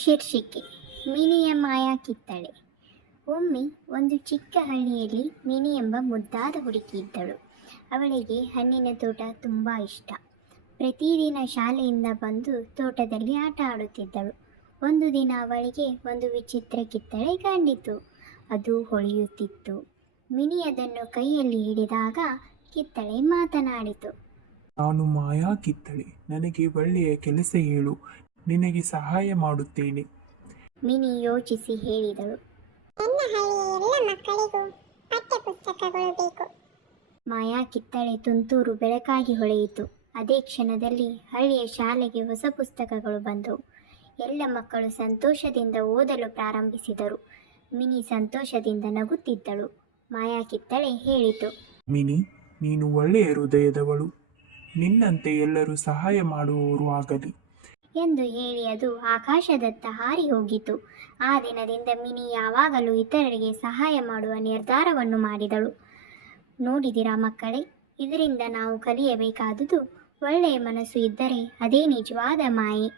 ಶೀರ್ಷಿಕೆ ಮಿನಿಯ ಮಾಯಾ ಕಿತ್ತಳೆ. ಒಮ್ಮೆ ಒಂದು ಚಿಕ್ಕ ಹಳ್ಳಿಯಲ್ಲಿ ಮಿನಿ ಎಂಬ ಮುದ್ದಾದ ಹುಡುಗಿ ಇದ್ದಳು. ಅವಳಿಗೆ ಹಣ್ಣಿನ ತೋಟ ತುಂಬ ಇಷ್ಟ. ಪ್ರತಿದಿನ ಶಾಲೆಯಿಂದ ಬಂದು ತೋಟದಲ್ಲಿ ಆಟ ಆಡುತ್ತಿದ್ದಳು. ಒಂದು ದಿನ ಅವಳಿಗೆ ಒಂದು ವಿಚಿತ್ರ ಕಿತ್ತಳೆ ಕಂಡಿತು. ಅದು ಹೊಳೆಯುತ್ತಿತ್ತು. ಮಿನಿ ಅದನ್ನು ಕೈಯಲ್ಲಿ ಹಿಡಿದಾಗ ಕಿತ್ತಳೆ ಮಾತನಾಡಿತು. ನಾನು ಮಾಯಾ ಕಿತ್ತಳೆ, ನನಗೆ ಒಳ್ಳೆಯ ಕೆಲಸ ಹೇಳು, ನಿನಗೆ ಸಹಾಯ ಮಾಡುತ್ತೇನೆ. ಮಿನಿ ಯೋಚಿಸಿ ಹೇಳಿದಳು. ನನ್ನ ಹಳ್ಳಿಯ ಎಲ್ಲ ಮಕ್ಕಳಿಗೂ ಪಠ್ಯ ಪುಸ್ತಕಗಳು ಬೇಕು. ಮಾಯಾ ಕಿತ್ತಳೆ ತುಂತುರು ಬೆಳಕಾಗಿ ಹೊಳೆಯಿತು. ಅದೇ ಕ್ಷಣದಲ್ಲಿ ಹಳ್ಳಿಯ ಶಾಲೆಗೆ ಹೊಸ ಪುಸ್ತಕಗಳು ಬಂದವು. ಎಲ್ಲ ಮಕ್ಕಳು ಸಂತೋಷದಿಂದ ಓದಲು ಪ್ರಾರಂಭಿಸಿದರು. ಮಿನಿ ಸಂತೋಷದಿಂದ ನಗುತ್ತಿದ್ದಳು. ಮಾಯಾ ಕಿತ್ತಳೆ ಹೇಳಿತು. ಮಿನಿ, ನೀನು ಒಳ್ಳೆಯ ಹೃದಯದವಳು. ನಿನ್ನಂತೆ ಎಲ್ಲರೂ ಸಹಾಯ ಮಾಡುವವರು ಆಗಲಿ ಎಂದು ಹೇಳಿ ಅದು ಆಕಾಶದತ್ತ ಹಾರಿ ಹೋಗಿತು. ಆ ದಿನದಿಂದ ಮಿನಿ ಯಾವಾಗಲೂ ಇತರರಿಗೆ ಸಹಾಯ ಮಾಡುವ ನಿರ್ಧಾರವನ್ನು ಮಾಡಿದಳು. ನೋಡಿದಿರಾ ಮಕ್ಕಳೇ, ಇದರಿಂದ ನಾವು ಕಲಿಯಬೇಕಾದುದು ಒಳ್ಳೆಯ ಮನಸ್ಸು ಇದ್ದರೆ ಅದೇ ನಿಜವಾದ ಮಾಯೆ.